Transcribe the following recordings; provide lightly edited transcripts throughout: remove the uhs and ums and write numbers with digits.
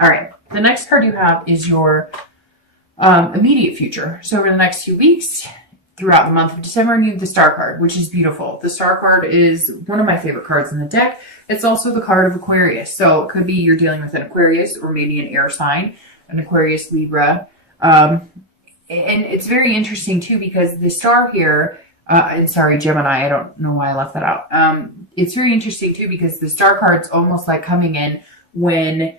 All right. The next card you have is your immediate future. So over the next few weeks, throughout the month of December, you have the Star card, which is beautiful. The Star card is one of my favorite cards in the deck. It's also the card of Aquarius. So it could be you're dealing with an Aquarius or maybe an air sign, an Aquarius, Libra. And it's very interesting too because the Star here, and sorry, Gemini, I don't know why I left that out. It's very interesting too because the Star card's almost like coming in when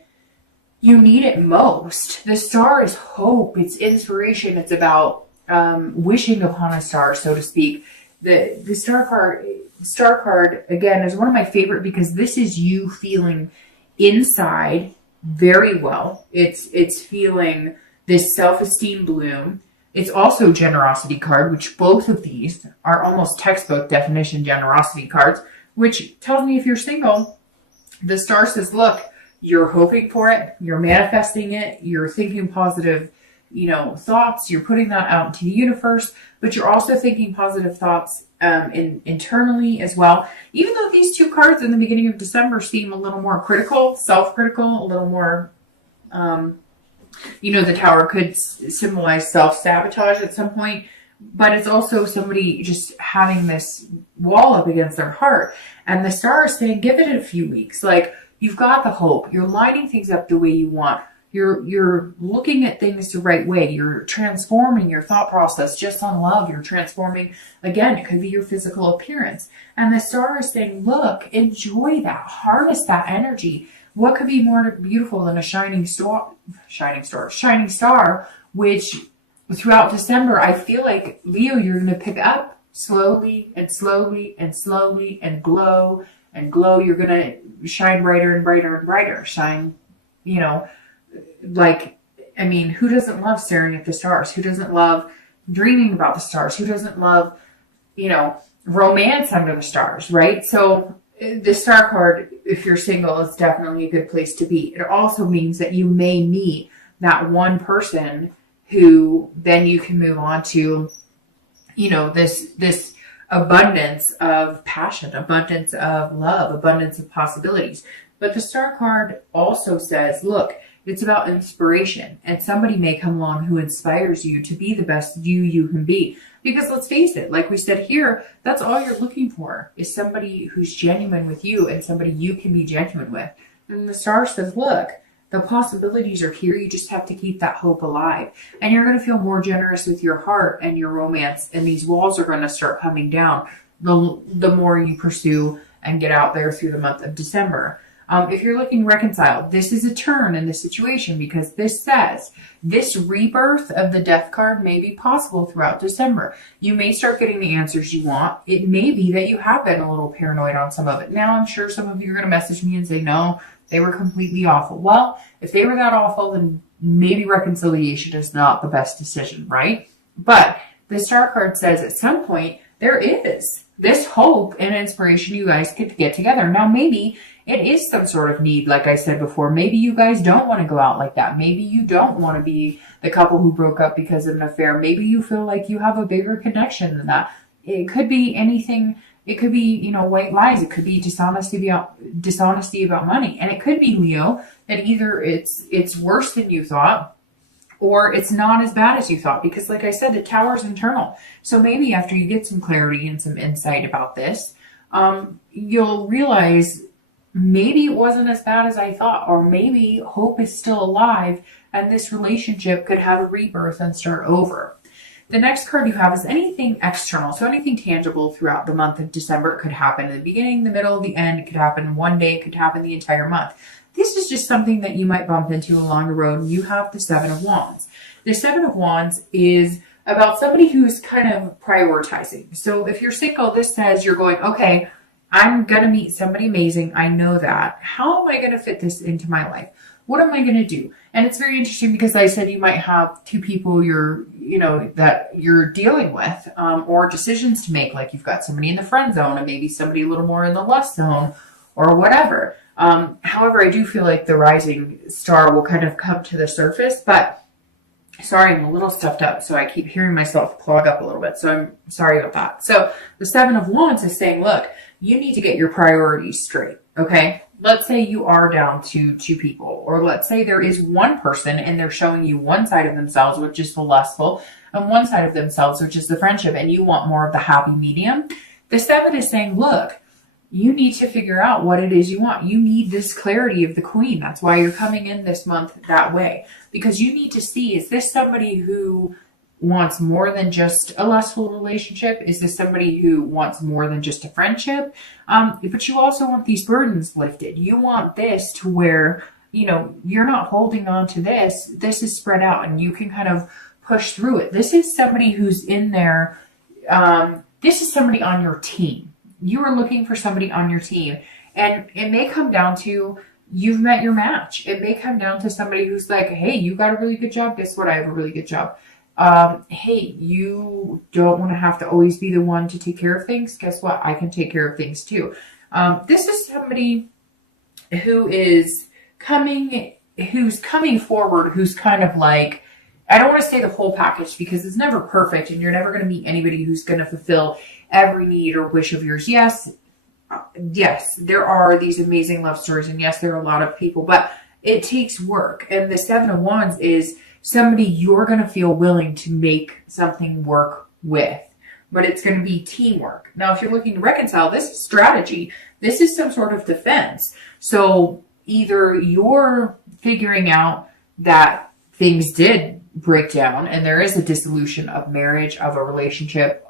you need it most. The Star is hope. It's inspiration. It's about wishing upon a star, so to speak. The Star card again is one of my favorite because this is you feeling inside very well. It's feeling this self-esteem bloom. It's also generosity card, which both of these are almost textbook definition generosity cards, which tells me if you're single, the Star says, look, you're hoping for it, you're manifesting it, you're thinking positive, thoughts, you're putting that out into the universe, but you're also thinking positive thoughts internally as well. Even though these two cards in the beginning of December seem a little more critical, self-critical, a little more, the Tower could symbolize self-sabotage at some point, but it's also somebody just having this wall up against their heart. And the Star is saying, give it a few weeks. Like, you've got the hope. You're lining things up the way you want. You're looking at things the right way. You're transforming your thought process just on love. You're transforming, again, it could be your physical appearance. And the Star is saying, look, enjoy that. Harness that energy. What could be more beautiful than a shining star, which throughout December, I feel like, Leo, you're going to pick up slowly and slowly and slowly and glow and glow. You're going to shine brighter and brighter and brighter. Shine, who doesn't love staring at the stars? Who doesn't love dreaming about the stars? Who doesn't love, romance under the stars, right? So the Star card, if you're single, is definitely a good place to be. It also means that you may meet that one person who then you can move on to, this abundance of passion, abundance of love, abundance of possibilities. But the Star card also says, look, it's about inspiration, and somebody may come along who inspires you to be the best you can be. Because let's face it, like we said here, that's all you're looking for is somebody who's genuine with you and somebody you can be genuine with. And the Star says, look, the possibilities are here. You just have to keep that hope alive. And you're going to feel more generous with your heart and your romance, and these walls are going to start coming down the more you pursue and get out there through the month of December. If you're looking reconciled, this is a turn in the situation because this says this rebirth of the Death card may be possible throughout December. You may start getting the answers you want. It may be that you have been a little paranoid on some of it. Now, I'm sure some of you are going to message me and say, no, they were completely awful. Well, if they were that awful, then maybe reconciliation is not the best decision, right? But the Star card says at some point there is this hope and inspiration you guys could get together. Now, maybe it is some sort of need, like I said before. Maybe you guys don't want to go out like that. Maybe you don't want to be the couple who broke up because of an affair. Maybe you feel like you have a bigger connection than that. It could be anything. It could be, white lies. It could be dishonesty about money. And it could be, Leo, that either it's worse than you thought or it's not as bad as you thought. Because like I said, the Tower's internal. So maybe after you get some clarity and some insight about this, you'll realize maybe it wasn't as bad as I thought, or maybe hope is still alive and this relationship could have a rebirth and start over. The next card you have is anything external, so anything tangible throughout the month of December. It could happen in the beginning, the middle, the end. It could happen one day. It could happen the entire month. This is just something that you might bump into along the road. You have the Seven of Wands. The Seven of Wands is about somebody who's kind of prioritizing. So if you're single, this says you're going, okay, I'm going to meet somebody amazing. I know that. How am I going to fit this into my life? What am I going to do? And it's very interesting because I said you might have two people that you're dealing with, or decisions to make. Like you've got somebody in the friend zone and maybe somebody a little more in the lust zone or whatever. However, I do feel like the rising star will kind of come to the surface, but sorry, I'm a little stuffed up, so I keep hearing myself clog up a little bit. So I'm sorry about that. So the Seven of Wands is saying, look, you need to get your priorities straight. Okay. let's say you are down to two people, or let's say there is one person and they're showing you one side of themselves, which is the lustful, and one side of themselves, which is the friendship, and you want more of the happy medium. The seven is saying, look, you need to figure out what it is you want. You need this clarity of the queen. That's why you're coming in this month that way, because you need to see, is this somebody who wants more than just a lustful relationship? Is this somebody who wants more than just a friendship? But you also want these burdens lifted. You want this to where, you're not holding on to this. This is spread out and you can kind of push through it. This is somebody who's in there. This is somebody on your team. You are looking for somebody on your team. And it may come down to you've met your match. It may come down to somebody who's like, hey, you got a really good job. Guess what? I have a really good job. Hey, you don't want to have to always be the one to take care of things. Guess what? I can take care of things too. This is somebody who is coming forward, who's kind of like, I don't want to say the whole package because it's never perfect and you're never going to meet anybody who's going to fulfill every need or wish of yours. Yes, there are these amazing love stories, and yes, there are a lot of people, but it takes work. And the Seven of Wands is somebody you're going to feel willing to make something work with, but it's going to be teamwork. Now, if you're looking to reconcile, this is strategy. This is some sort of defense. So either you're figuring out that things did break down and there is a dissolution of marriage, of a relationship,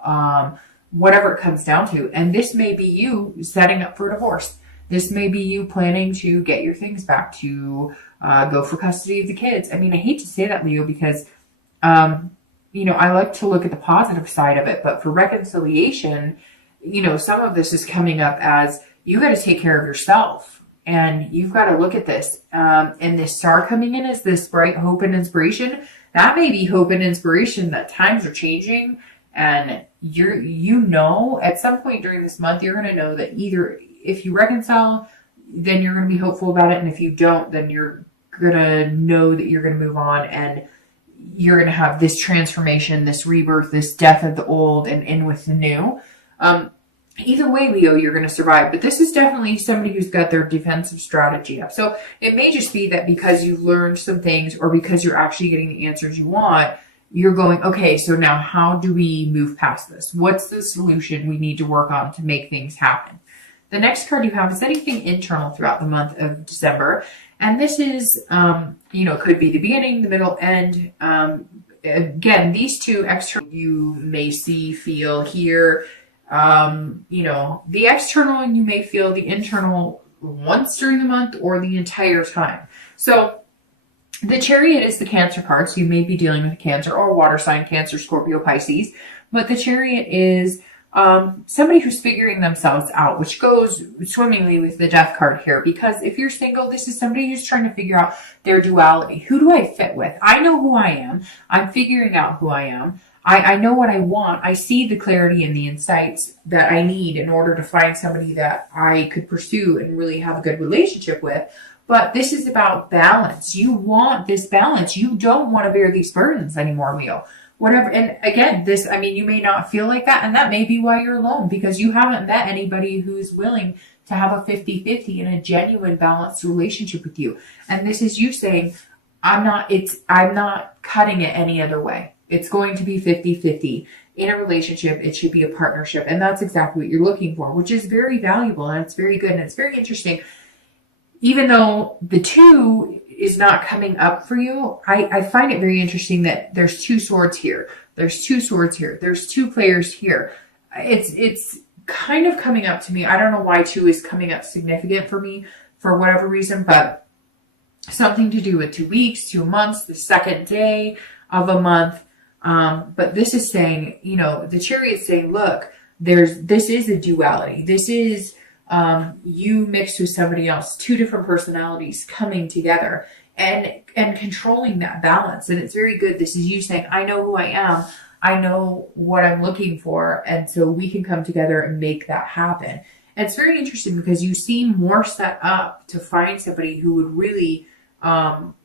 whatever it comes down to. And this may be you setting up for a divorce. This may be you planning to get your things back, to go for custody of the kids. I mean, I hate to say that, Leo, because, I like to look at the positive side of it. But for reconciliation, some of this is coming up as you got to take care of yourself. And you've got to look at this. And this star coming in as this bright hope and inspiration. That may be hope and inspiration that times are changing. And at some point during this month, you're going to know that either if you reconcile, then you're going to be hopeful about it. And if you don't, then you're going to know that you're going to move on and you're going to have this transformation, this rebirth, this death of the old and in with the new. Either way, Leo, you're going to survive. But this is definitely somebody who's got their defensive strategy up. So it may just be that because you've learned some things or because you're actually getting the answers you want, you're going, okay, so now how do we move past this? What's the solution we need to work on to make things happen? The next card you have is anything internal throughout the month of December. And this is, could be the beginning, the middle, end. Again, these two external you may see, feel, hear. The external and you may feel the internal once during the month or the entire time. So the Chariot is the Cancer card. So you may be dealing with Cancer or water sign, Cancer, Scorpio, Pisces. But the Chariot is somebody who's figuring themselves out, which goes swimmingly with the Death card here. Because if you're single, this is somebody who's trying to figure out their duality. Who do I fit with? I know who I am. I'm figuring out who I am. I know what I want. I see the clarity and the insights that I need in order to find somebody that I could pursue and really have a good relationship with. But this is about balance. You want this balance. You don't want to bear these burdens anymore, Leo. Whatever. And again, you may not feel like that. And that may be why you're alone, because you haven't met anybody who's willing to have a 50-50 in a genuine balanced relationship with you. And this is you saying, I'm not cutting it any other way. It's going to be 50-50. In a relationship, it should be a partnership. And that's exactly what you're looking for, which is very valuable and it's very good and it's very interesting. Even though the two is not coming up for you, I find it very interesting that there's two swords here. There's two swords here. There's two players here. It's kind of coming up to me. I don't know why two is coming up significant for me for whatever reason, but something to do with 2 weeks, 2 months, the second day of a month. But this is saying, the Chariot's saying, look, this is a duality. This is, you mixed with somebody else, two different personalities coming together and controlling that balance. And it's very good. This is you saying, I know who I am. I know what I'm looking for. And so we can come together and make that happen. And it's very interesting because you seem more set up to find somebody who would really,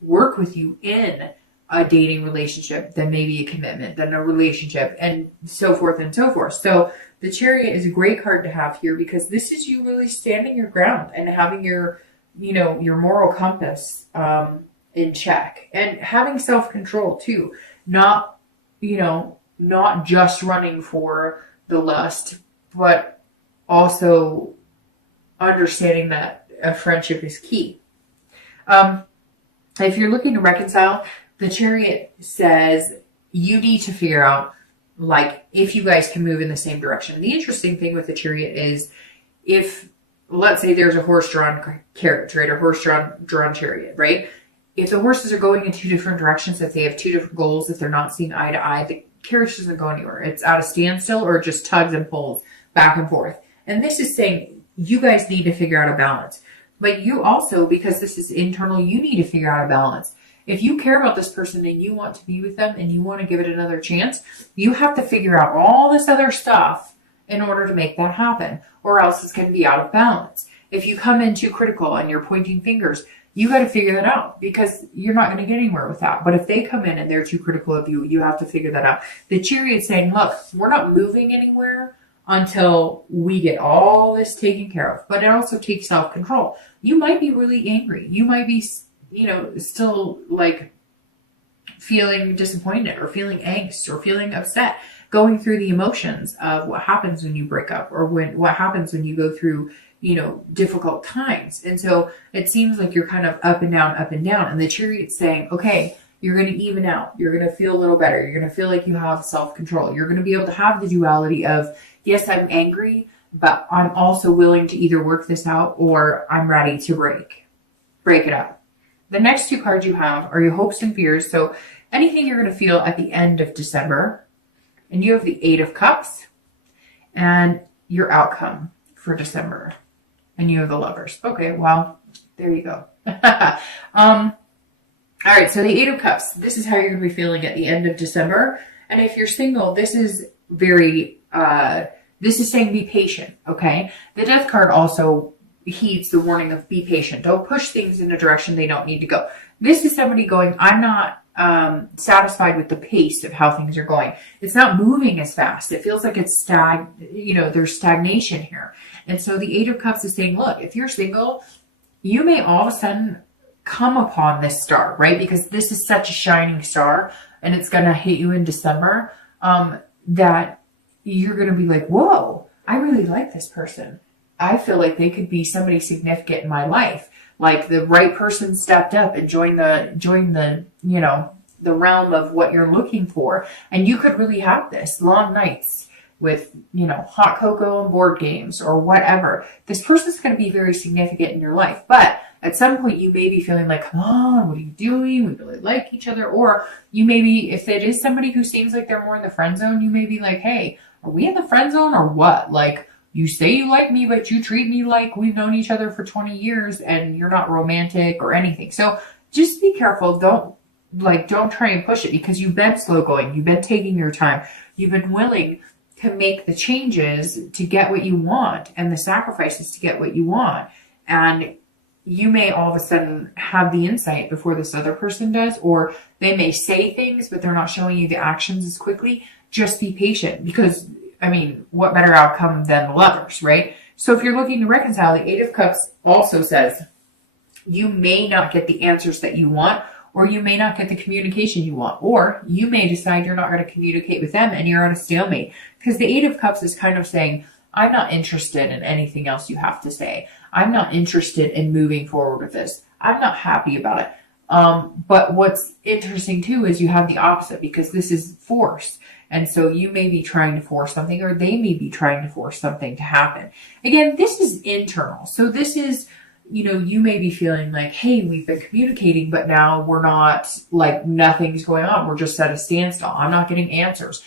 work with you in a dating relationship than maybe a commitment, than a relationship, and so forth and so forth. So the Chariot is a great card to have here because this is you really standing your ground and having your your moral compass in check, and having self-control too. Not, not just running for the lust, but also understanding that a friendship is key. If you're looking to reconcile, the Chariot says you need to figure out, like, if you guys can move in the same direction. The interesting thing with the Chariot is, if, let's say there's a horse-drawn carriage, right? A horse-drawn chariot, right? If the horses are going in two different directions, if they have two different goals, if they're not seeing eye to eye, the carriage doesn't go anywhere. It's at a standstill, or it just tugs and pulls back and forth. And this is saying you guys need to figure out a balance. But you also, because this is internal, you need to figure out a balance. If you care about this person and you want to be with them and you want to give it another chance, you have to figure out all this other stuff in order to make that happen, or else it's going to be out of balance. If you come in too critical and you're pointing fingers, you got to figure that out, because you're not going to get anywhere with that. But if they come in and they're too critical of you, you have to figure that out. The Chariot's saying, look, we're not moving anywhere until we get all this taken care of. But it also takes self-control. You might be really angry. You might be, still like feeling disappointed, or feeling angst, or feeling upset, going through the emotions of what happens when you break up, or what happens when you go through, difficult times. And so it seems like you're kind of up and down, up and down. And the Chariot's saying, okay, you're going to even out. You're going to feel a little better. You're going to feel like you have self-control. You're going to be able to have the duality of, yes, I'm angry, but I'm also willing to either work this out, or I'm ready to break it up. The next two cards you have are your hopes and fears. So anything you're going to feel at the end of December. And you have the Eight of Cups and your outcome for December. And you have the Lovers. Okay, well, there you go. All right, so the Eight of Cups. This is how you're going to be feeling at the end of December. And if you're single, this is this is saying be patient, okay? The Death card also heeds the warning of be patient. Don't push things in a direction they don't need to go. This is somebody going, I'm not satisfied with the pace of how things are going. It's not moving as fast. It feels like it's there's stagnation here. And so the Eight of Cups is saying, look, if you're single, you may all of a sudden come upon this star, right? Because this is such a shining star, and it's going to hit you in December, that you're going to be like, whoa, I really like this person. I feel like they could be somebody significant in my life. Like the right person stepped up and joined the the realm of what you're looking for. And you could really have this long nights with, hot cocoa and board games or whatever. This person's going to be very significant in your life. But at some point you may be feeling like, come on, what are you doing? We really like each other. Or you may be, if it is somebody who seems like they're more in the friend zone, you may be like, hey, are we in the friend zone or what? Like, you say you like me, but you treat me like we've known each other for 20 years and you're not romantic or anything. So just be careful. Don't try and push it, because you've been slow going. You've been taking your time. You've been willing to make the changes to get what you want and the sacrifices to get what you want. And you may all of a sudden have the insight before this other person does, or they may say things, but they're not showing you the actions as quickly. Just be patient, because what better outcome than the Lovers, right? So if you're looking to reconcile, the Eight of Cups also says you may not get the answers that you want, or you may not get the communication you want, or you may decide you're not going to communicate with them and you're at a stalemate. Because the Eight of Cups is kind of saying, I'm not interested in anything else you have to say. I'm not interested in moving forward with this. I'm not happy about it. But what's interesting too is you have the opposite, because this is force. And so you may be trying to force something, or they may be trying to force something to happen. Again, this is internal. So this is, you may be feeling like, hey, we've been communicating, but now we're not, like, nothing's going on. We're just at a standstill. I'm not getting answers.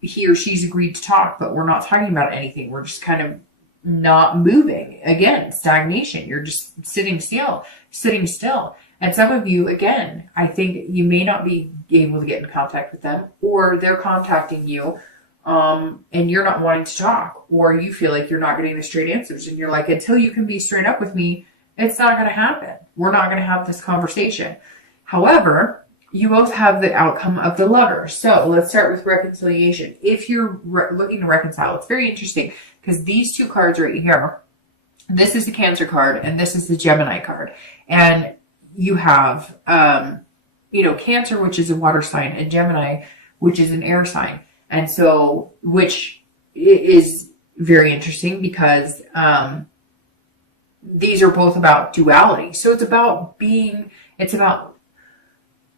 He or she's agreed to talk, but we're not talking about anything. We're just kind of not moving. Again, stagnation. You're just sitting still. And some of you, again, I think you may not be able to get in contact with them, or they're contacting you, and you're not wanting to talk, or you feel like you're not getting the straight answers. And you're like, until you can be straight up with me, it's not going to happen. We're not going to have this conversation. However, you both have the outcome of the Lover. So let's start with reconciliation. If you're looking to reconcile, it's very interesting, because these two cards right here This is the Cancer card, and this is the Gemini card. And you have, Cancer, which is a water sign, and Gemini, which is an air sign. And so, which is very interesting because these are both about duality. So it's about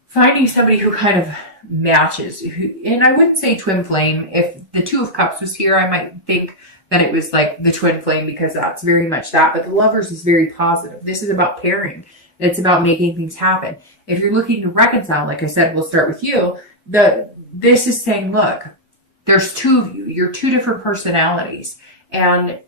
finding somebody who kind of matches. And I wouldn't say twin flame. If the Two of Cups was here, I might think that it was like the twin flame because that's very much that. But the Lovers is very positive. This is about pairing. It's about making things happen. If you're looking to reconcile, like I said, we'll start with you. This is saying, look, there's two of you. You're two different personalities. And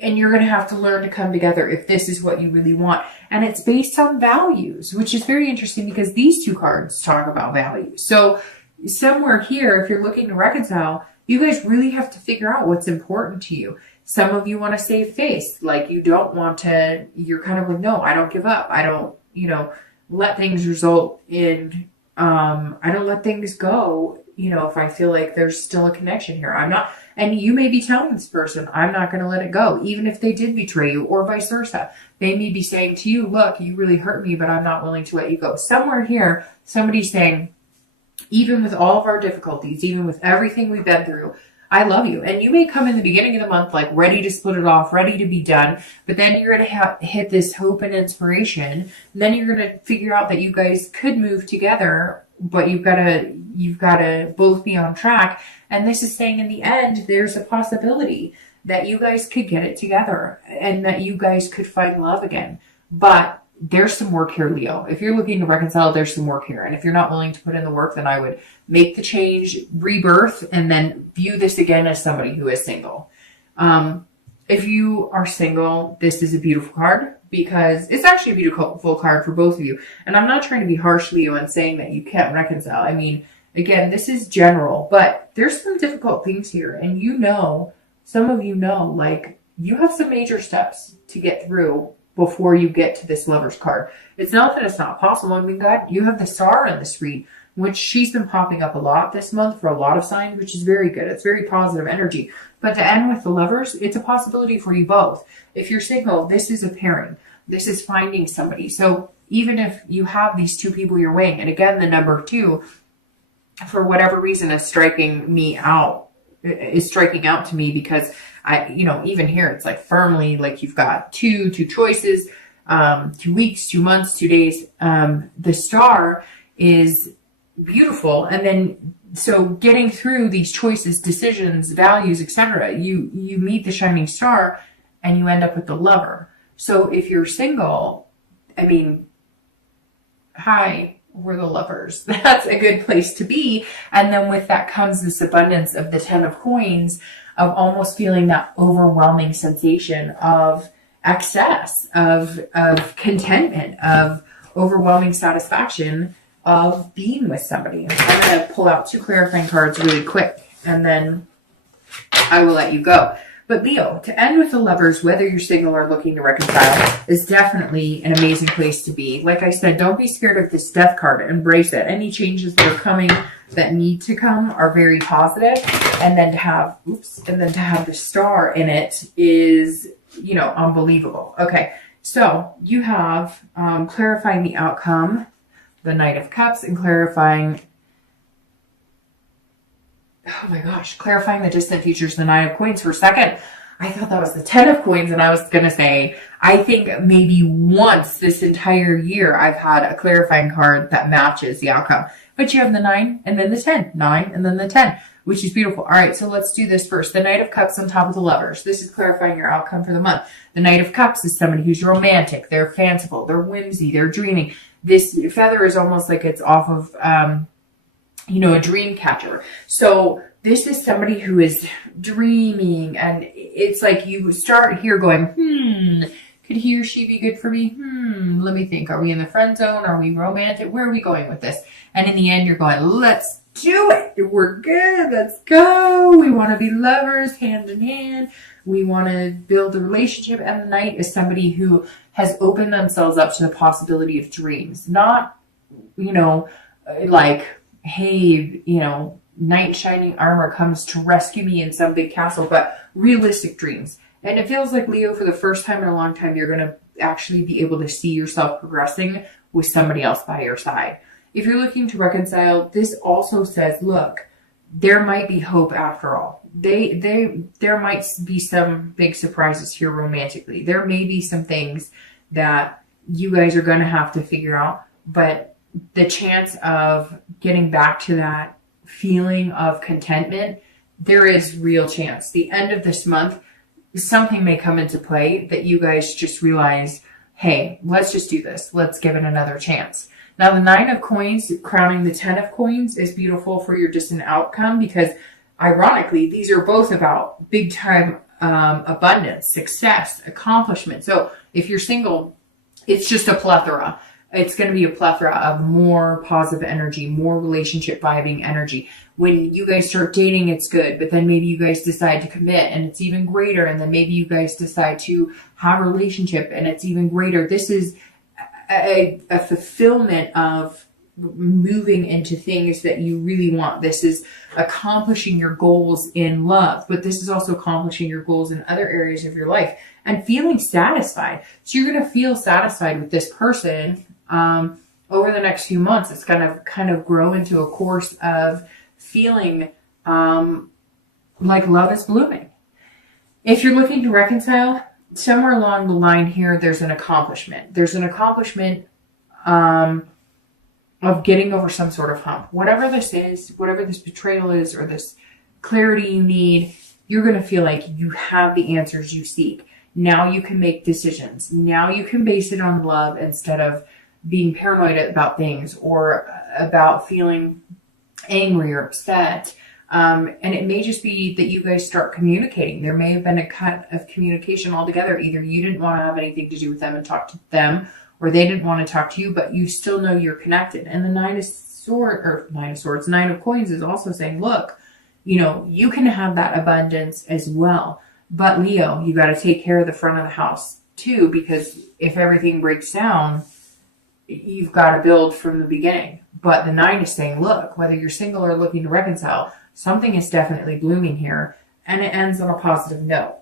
you're going to have to learn to come together if this is what you really want. And it's based on values, which is very interesting because these two cards talk about values. So somewhere here, if you're looking to reconcile, you guys really have to figure out what's important to you. Some of you want to save face. Like you don't want to, you're kind of like, no, I don't give up. I don't, let things result in, I don't let things go, if I feel like there's still a connection here. I'm not, and you may be telling this person, I'm not going to let it go, even if they did betray you or vice versa. They may be saying to you, look, you really hurt me, but I'm not willing to let you go. Somewhere here, somebody's saying, even with all of our difficulties, even with everything we've been through, I love you. And you may come in the beginning of the month like ready to split it off, ready to be done, but then you're going to hit this hope and inspiration. And then you're going to figure out that you guys could move together, but you've got to both be on track. And this is saying in the end, there's a possibility that you guys could get it together and that you guys could find love again. But there's some work here, Leo. If you're looking to reconcile, there's some work here. And if you're not willing to put in the work, then I would make the change, rebirth, and then view this again as somebody who is single. If you are single, this is a beautiful card because it's actually a beautiful card for both of you. And I'm not trying to be harsh, Leo, and saying that you can't reconcile. I mean, again, this is general, but there's some difficult things here. And some of you know, like you have some major steps to get through before you get to this Lover's card. It's not that it's not possible. I mean, God, you have the Star in this read, which she's been popping up a lot this month for a lot of signs, which is very good. It's very positive energy. But to end with the Lovers, it's a possibility for you both. If you're single, this is a pairing. This is finding somebody. So even if you have these two people you're weighing, and again, the number 2, for whatever reason, is striking out to me because even here, it's like firmly, like you've got two choices, 2 weeks, 2 months, 2 days. The Star is beautiful. And then, so getting through these choices, decisions, values, etc., you meet the shining star and you end up with the Lover. So if you're single, I mean, hi, we're the Lovers. That's a good place to be. And then with that comes this abundance of the 10 of coins, of almost feeling that overwhelming sensation of excess, of contentment, of overwhelming satisfaction of being with somebody. I'm going to pull out 2 clarifying cards really quick, and then I will let you go. But Leo, to end with the Lovers, whether you're single or looking to reconcile, is definitely an amazing place to be. Like I said, don't be scared of this Death card. Embrace it. Any changes that are coming, that need to come, are very positive. And then to have, the Star in it is, unbelievable. Okay, so you have clarifying the outcome, the Knight of Cups, and clarifying the distant futures, the 9 of coins. For a second, I thought that was the 10 of coins, and I was going to say, I think maybe once this entire year I've had a clarifying card that matches the outcome. But you have the 9 and then the 10, 9 and then the 10, which is beautiful. All right, so let's do this first. The Knight of Cups on top of the Lovers. This is clarifying your outcome for the month. The Knight of Cups is somebody who's romantic. They're fanciful. They're whimsy. They're dreaming. This feather is almost like it's off of, a dream catcher. So this is somebody who is dreaming, and it's like you start here going, could he or she be good for me? Let me think. Are we in the friend zone? Are we romantic? Where are we going with this? And in the end, you're going, let's do it. We're good. Let's go. We want to be lovers hand in hand. We want to build a relationship. And the Knight is somebody who has opened themselves up to the possibility of dreams. Not, like, hey, knight in shining armor comes to rescue me in some big castle, but realistic dreams. And it feels like, Leo, for the first time in a long time, you're going to actually be able to see yourself progressing with somebody else by your side. If you're looking to reconcile, this also says, look, there might be hope after all. There might be some big surprises here romantically. There may be some things that you guys are going to have to figure out, but the chance of getting back to that feeling of contentment, there is real chance. The end of this month, something may come into play that you guys just realize, hey, let's just do this. Let's give it another chance. Now, the 9 of coins crowning the 10 of coins is beautiful for your distant outcome because, ironically, these are both about big time abundance, success, accomplishment. So if you're single, it's just a plethora. It's going to be a plethora of more positive energy, more relationship vibing energy. When you guys start dating, it's good, but then maybe you guys decide to commit and it's even greater. And then maybe you guys decide to have a relationship and it's even greater. This is a fulfillment of moving into things that you really want. This is accomplishing your goals in love, but this is also accomplishing your goals in other areas of your life and feeling satisfied. So you're going to feel satisfied with this person over the next few months. It's going to kind of grow into a course of feeling like love is blooming. If you're looking to reconcile, somewhere along the line here, there's an accomplishment. There's an accomplishment of getting over some sort of hump. Whatever this is, whatever this betrayal is, or this clarity you need, you're going to feel like you have the answers you seek. Now you can make decisions. Now you can base it on love instead of being paranoid about things or about feeling angry or upset. And it may just be that you guys start communicating. There may have been a cut of communication altogether. Either you didn't want to have anything to do with them and talk to them, or they didn't want to talk to you, but you still know you're connected. And the 9 of coins is also saying, look, you can have that abundance as well. But Leo, you got to take care of the front of the house too, because if everything breaks down, you've got to build from the beginning. But the 9 is saying, look, whether you're single or looking to reconcile, something is definitely blooming here, and it ends on a positive note.